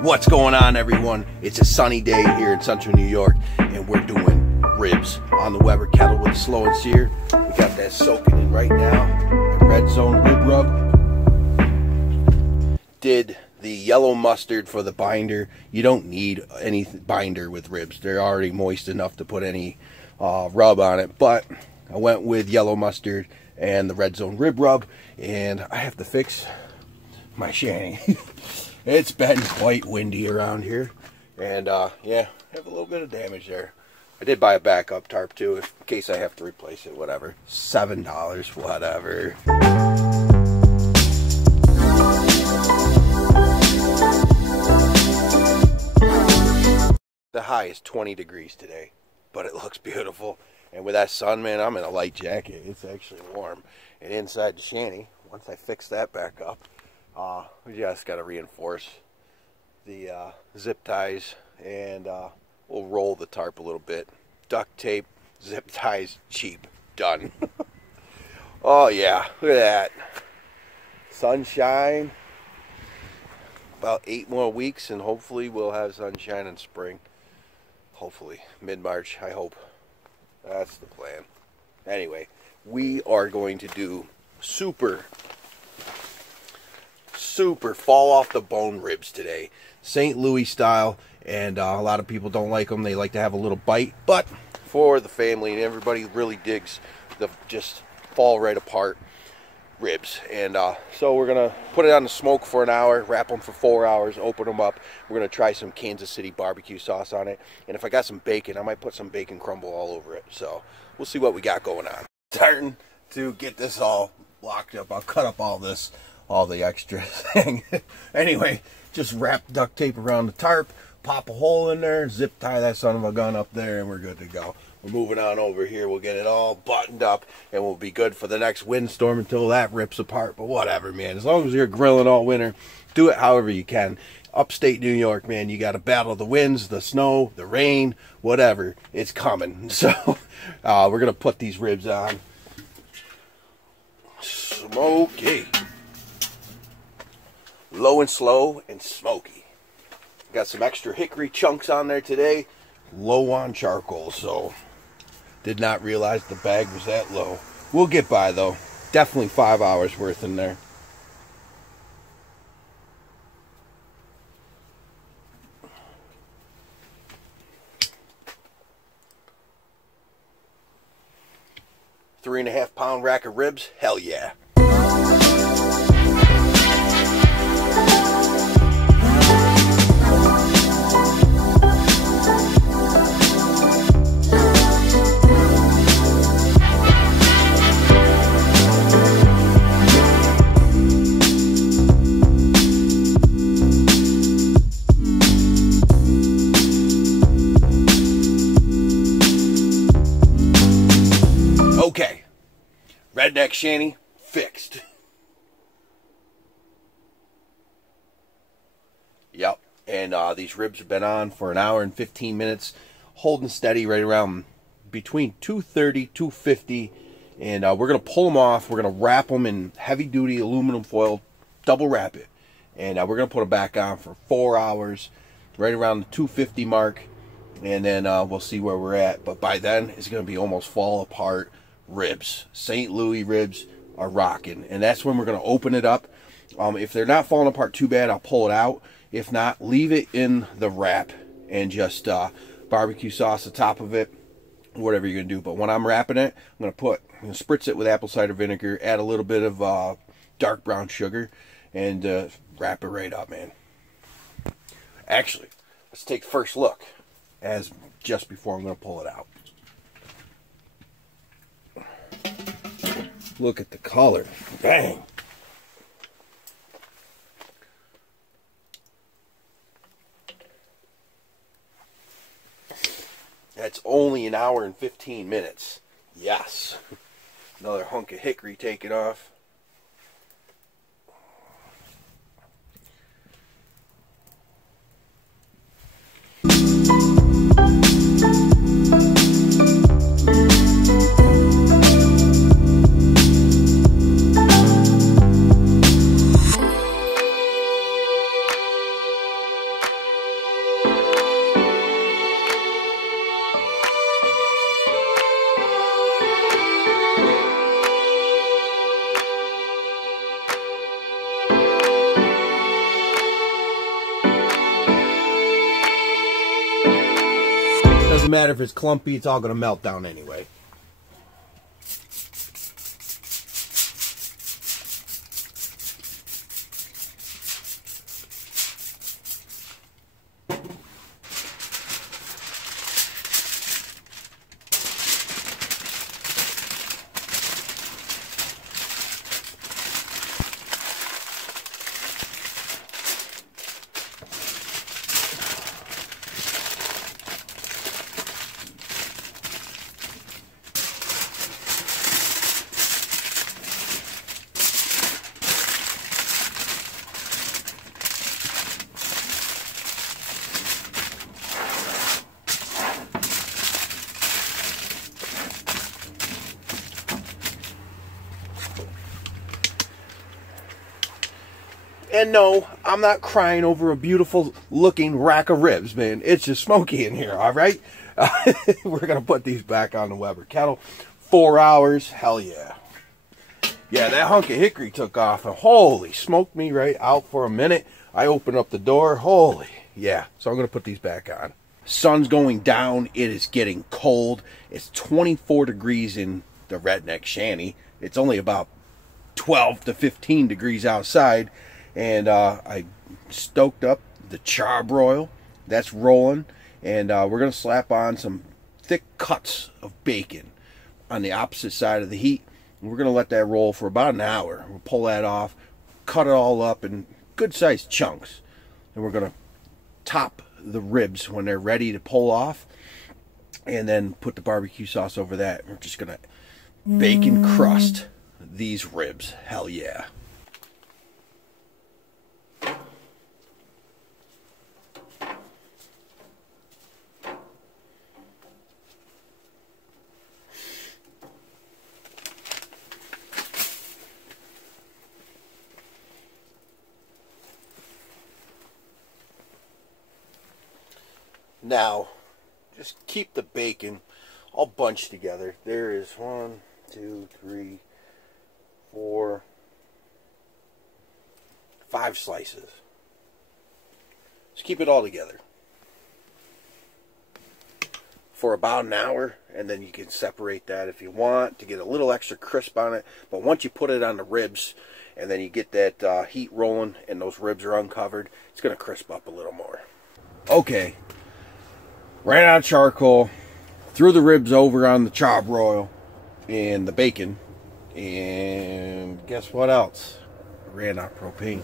What's going on, everyone? It's a sunny day here in central New York, and we're doing ribs on the Weber kettle with the slow and sear. We got that soaking in right now. The red zone rib rub. Did the yellow mustard for the binder. You don't need any binder with ribs. They're already moist enough to put any rub on it. But I went with yellow mustard and the red zone rib rub, and I have to fix my shanty. It's been quite windy around here, and yeah, I have a little bit of damage there. I did buy a backup tarp too, in case I have to replace it, whatever. $7, whatever. The high is 20 degrees today, but it looks beautiful. And with that sun, man, I'm in a light jacket. It's actually warm. And inside the shanty, once I fix that back up, we just got to reinforce the zip ties, and we'll roll the tarp a little bit. Duct tape, zip ties, cheap, done. Oh yeah, look at that. Sunshine. About 8 more weeks, and hopefully we'll have sunshine in spring. Hopefully, mid-March, I hope. That's the plan. Anyway, we are going to do super fall off the bone ribs today, St. Louis style, and a lot of people don't like them. They like to have a little bite, but for the family, and everybody really digs the just fall right apart ribs. And so we're gonna put it on the smoke for an hour, wrap them for 4 hours, open them up. We're gonna try some Kansas City barbecue sauce on it, and if I got some bacon, I might put some bacon crumble all over it. So we'll see what we got going on. Starting to get this all locked up. I'll cut up all this, all the extra thing. Anyway, just wrap duct tape around the tarp, pop a hole in there, zip tie that son of a gun up there, and we're good to go. We're moving on over here. We'll get it all buttoned up, and we'll be good for the next windstorm until that rips apart. But whatever, man. As long as you're grilling all winter, do it however you can. Upstate New York, man, you got to battle the winds, the snow, the rain, whatever. It's coming. So we're going to put these ribs on. Smoky. Low and slow and smoky. Got some extra hickory chunks on there today. Low on charcoal, so did not realize the bag was that low. We'll get by though. Definitely 5 hours worth in there. $3.5 pound rack of ribs. Hell yeah. Okay, redneck shanty fixed. Yep, and these ribs have been on for an hour and 15 minutes, holding steady right around between 230, 250, and we're going to pull them off. We're going to wrap them in heavy-duty aluminum foil, double wrap it, and we're going to put them back on for 4 hours, right around the 250 mark, and then we'll see where we're at. But by then, it's going to be almost fall apart ribs. St. Louis ribs are rocking, and that's when we're going to open it up. If they're not falling apart too bad, I'll pull it out. If not, leave it in the wrap and just barbecue sauce the top of it, whatever you're going to do. But when I'm wrapping it, I'm going to spritz it with apple cider vinegar, add a little bit of dark brown sugar, and wrap it right up, man. Actually, let's take the first look as just before I'm going to pull it out. Look at the color. Bang. That's only an hour and 15 minutes. Yes. Another hunk of hickory taken off. Doesn't matter if it's clumpy, it's all going to melt down anyway. And no, I'm not crying over a beautiful looking rack of ribs, man. It's just smoky in here, all right? We're going to put these back on the Weber kettle. 4 hours, hell yeah. Yeah, that hunk of hickory took off, and holy, smoked me right out for a minute. I opened up the door, holy, yeah. So I'm going to put these back on. Sun's going down. It is getting cold. It's 24 degrees in the redneck shanty. It's only about 12 to 15 degrees outside. And I stoked up the charbroil. That's rolling. And we're going to slap on some thick cuts of bacon on the opposite side of the heat. And we're going to let that roll for about an hour. We'll pull that off, cut it all up in good-sized chunks. And we're going to top the ribs when they're ready to pull off. And then put the barbecue sauce over that. We're just going to bacon crust these ribs. Hell yeah. Now, just keep the bacon all bunched together. There is 1, 2, 3, 4, 5 slices. Just keep it all together for about an hour, and then you can separate that if you want to get a little extra crisp on it. But once you put it on the ribs, and then you get that heat rolling, and those ribs are uncovered, it's going to crisp up a little more. Okay. Ran out of charcoal, threw the ribs over on the charbroil and the bacon, and guess what else? Ran out of propane.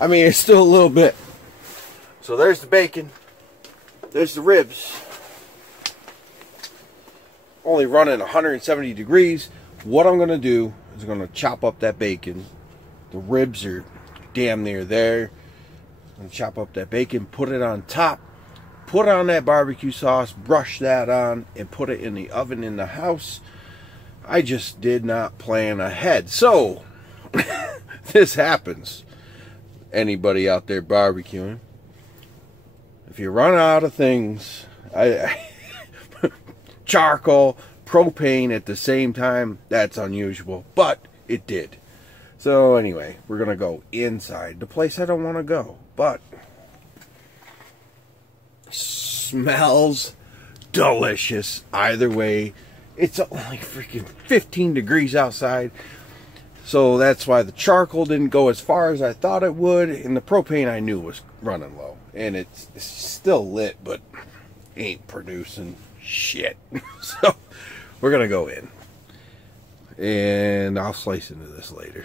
I mean, it's still a little bit. So there's the bacon, there's the ribs. Only running 170 degrees. What I'm going to do is I'm going to chop up that bacon. The ribs are damn near there. I'm going to chop up that bacon, put it on top. Put on that barbecue sauce, brush that on, and put it in the oven in the house. I just did not plan ahead. So, this happens. Anybody out there barbecuing, if you run out of things, charcoal, propane at the same time, that's unusual. But it did. So anyway, we're going to go inside the place I don't want to go. But smells delicious either way. It's only freaking 15 degrees outside, so that's why the charcoal didn't go as far as I thought it would, and the propane I knew was running low, and it's still lit, but ain't producing shit. So we're gonna go in, and I'll slice into this later.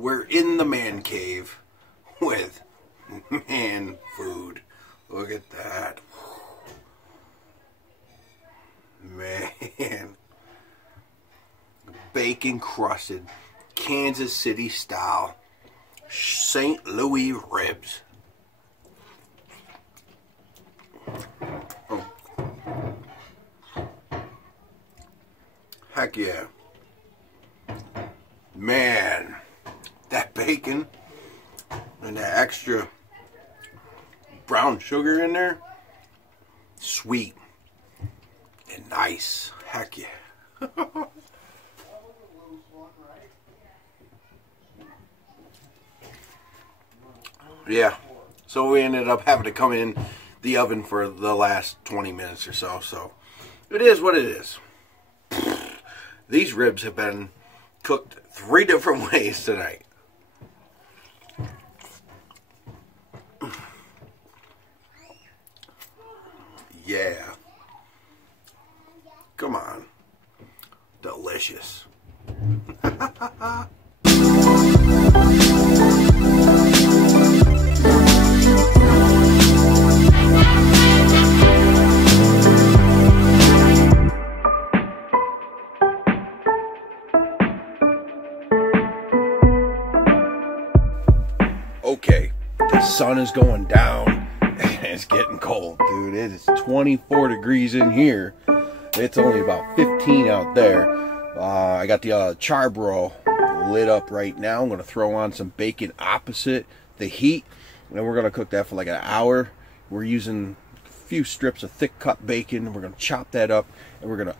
We're in the man cave with man food. Look at that. Man. Bacon crusted, Kansas City style, St. Louis ribs. Oh. Heck yeah. Man, that bacon and that extra brown sugar in there, sweet and nice. Heck yeah. Yeah, so we ended up having to come in the oven for the last 20 minutes or so. So it is what it is. These ribs have been cooked 3 different ways tonight. Yeah. Come on. Delicious. Okay, the sun is going down and it's getting cold, dude. It is 24 degrees in here. It's only about 15 out there. I got the charbroil lit up right now. I'm going to throw on some bacon opposite the heat, and we're going to cook that for like an hour. We're using a few strips of thick cut bacon. We're going to chop that up, and we're going to